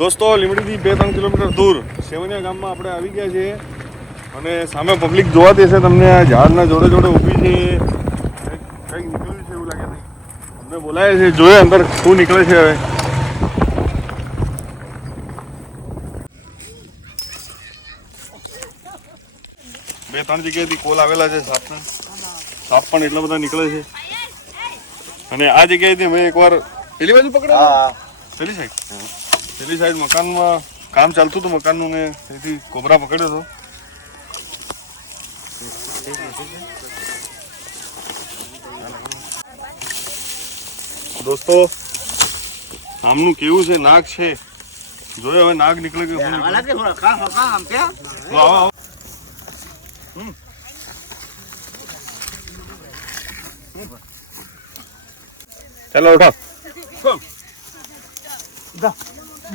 દોસ્તો લીમડીથી 2-3 કિલોમીટર દૂર સેવનિયા ગામમાં આપણે આવી ગયા છીએ અને સામે પબ્લિક જોવા દેશે તમને આ ઝાડના જોડે જોડે ઊભી છે. કંઈક નીકળ્યું છે એવું લાગે છે. અમને બોલાય છે, જોઈએ અંદર શું નીકળે છે. હવે 2-3 જગ્યાએથી કોલ આવેલા છે સાપના. સાપ પણ એટલા બધા નીકળે છે અને આ જગ્યાએથી અમે એકવાર પેલી બાજુ પકડ્યા પેલી સાઈડ મકાનમાં કામ ચાલતું હતું મકાનનું ને તેથી કોબરા પકડ્યો હતો. દોસ્તો આમનું કેવું છે, નાગ છે, જોયો હવે નાગ નીકળે કે ચાલો ઉઠો.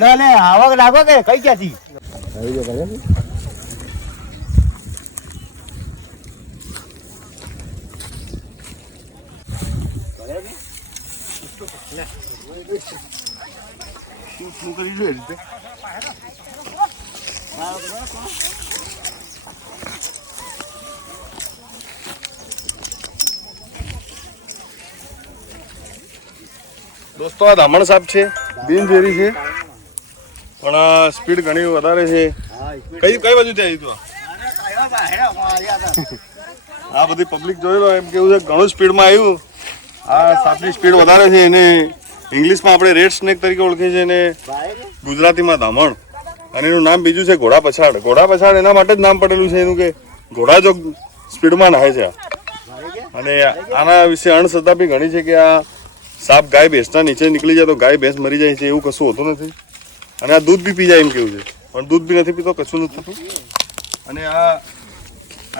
લે આવક લાગો કે કઈ ક્યાંથી શું કરી જોઈએ રીતે દોસ્તો આ ધામણ સાપ છે, બિનઝેરી છે પણ સ્પીડ ઘણી વધારે છે. કઈ બાજુથી આવી તું? આ બધી પબ્લિક જોઈ લો, એમ કેવું છે ઘણું સ્પીડમાં આવ્યું. આ સાપની સ્પીડ વધારે છે. એને ઇંગ્લિશમાં આપણે રેડ સ્નેક તરીકે ઓળખીએ છીએ અને ગુજરાતીમાં ધામણ, અને એનું નામ બીજું છે ઘોડા પછાડ. ઘોડા પછાડ એના માટે જ નામ પડેલું છે એનું કે ઘોડા જો સ્પીડમાં નાહે છે. અને આના વિશે અંધશ્રદ્ધા બી ઘણી છે કે આ સાપ ગાય ભેંસના નીચે નીકળી જાય તો ગાય ભેંસ મરી જાય છે, એવું કશું હોતું નથી. અને આ દૂધ બી પી જાય એમ કેવું છે, પણ દૂધ બી નથી પીતો, કશું નથી થતું. અને આ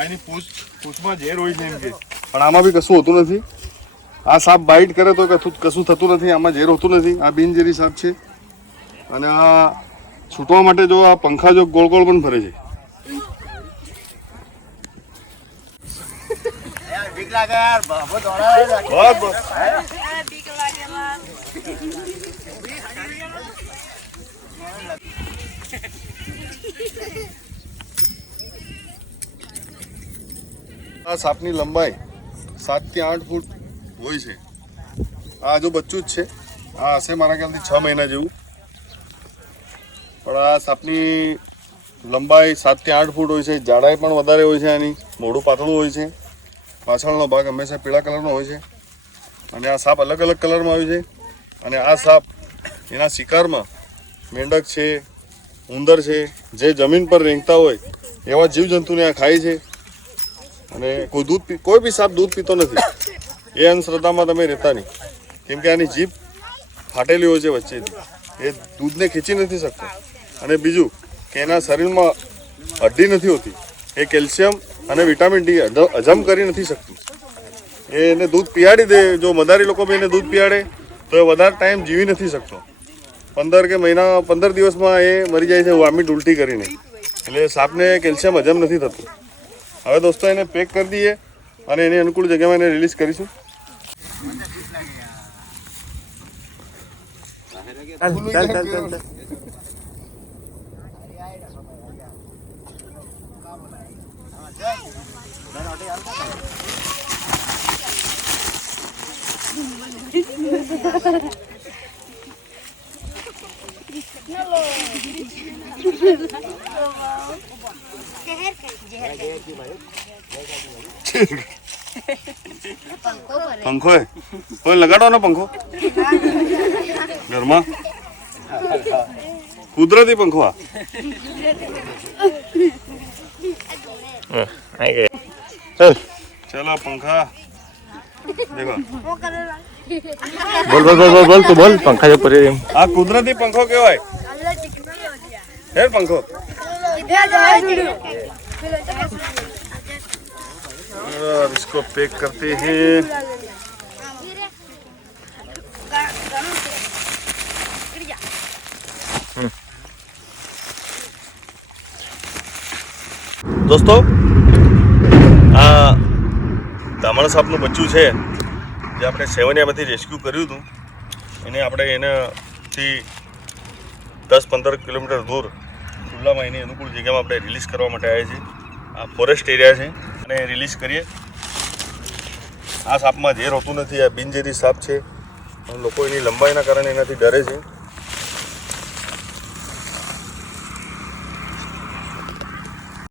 એની પૂંછમાં ઝેર હોય છે એમ કે, પણ આમાં બી કશું હોતું નથી. આ સાપ બાઇટ કરે તો કશું થતું નથી, આમાં ઝેર હોતું નથી. આ બિનઝેરી સાપ છે. અને આ છૂટવા માટે જો આ પંખા જો ગોળ ગોળ પણ ફરે છે. આ સાપની લંબાઈ 7 થી 8 ફૂટ હોય છે. આ જો બચ્ચું જ છે, આ હશે મારા ખ્યાલથી 6 મહિના જેવું. પણ આ સાપની લંબાઈ 7 થી 8 ફૂટ હોય છે. જાડાઈ પણ વધારે હોય છે આની. મોઢું પાતળું હોય છે. પાછળનો ભાગ હંમેશા પીળા કલરનો હોય છે. અને આ સાપ અલગ અલગ કલરમાં આવે છે. અને આ સાપ એના શિકારમાં મેંઢક છે, ઉંદર છે, જે જમીન પર રેંગતા હોય એવા જીવજંતુને આ ખાય છે. અને કોઈ બી સાપ દૂધ પીતો નથી, એ અંધશ્રદ્ધામાં તમે રહેતા નહીં. કેમ કે આની જીભ ફાટેલી હોય છે વચ્ચેથી, એ દૂધને ખેંચી નથી શકતો. અને બીજું કે એના શરીરમાં હડ્ડી નથી હોતી, એ કેલ્શિયમ અને વિટામિન ડી હજમ કરી નથી શકતું. એને દૂધ પીવાડી દે, જો મદારી લોકો બી એને દૂધ પીવાડે તો એ વધારે ટાઈમ જીવી નથી શકતો. 15 દિવસમાં એ મરી જાય છે વોમિટ ઉલટી કરીને. એટલે સાપને કેલ્શિયમ હજમ નથી થતું. હવે દોસ્તો એને પેક કરી દઈએ અને એની અનુકૂળ જગ્યામાં એને રિલીઝ કરીશું. પંખો કોઈ લગાડો ને પંખો ઘરમાં, કુદરતી પંખો. ચલો પંખા દેખો. બોલ તું બોલ. પંખા જો પર આ કુદરતી પંખો કહેવાય. હે પંખો इसको पैक करते हैं. दोस्तों आ ધામણ સાપનું બચ્ચું છે જે આપણે સેવનિયામાંથી રેસ્ક્યુ કર્યું હતું. એને આપણે એનાથી 10-15 કિલોમીટર દૂર ખુલ્લામાં એની અનુકૂળ જગ્યામાં આપણે રિલીઝ કરવા માટે આવ્યા છીએ. આ ફોરેસ્ટ એરિયા છે અને રિલીઝ કરીએ. આ સાપમાં ઝેર હોતું નથી, આ બિનઝેરી સાપ છે. લોકો એની લંબાઈના કારણે એનાથી ડરે છે.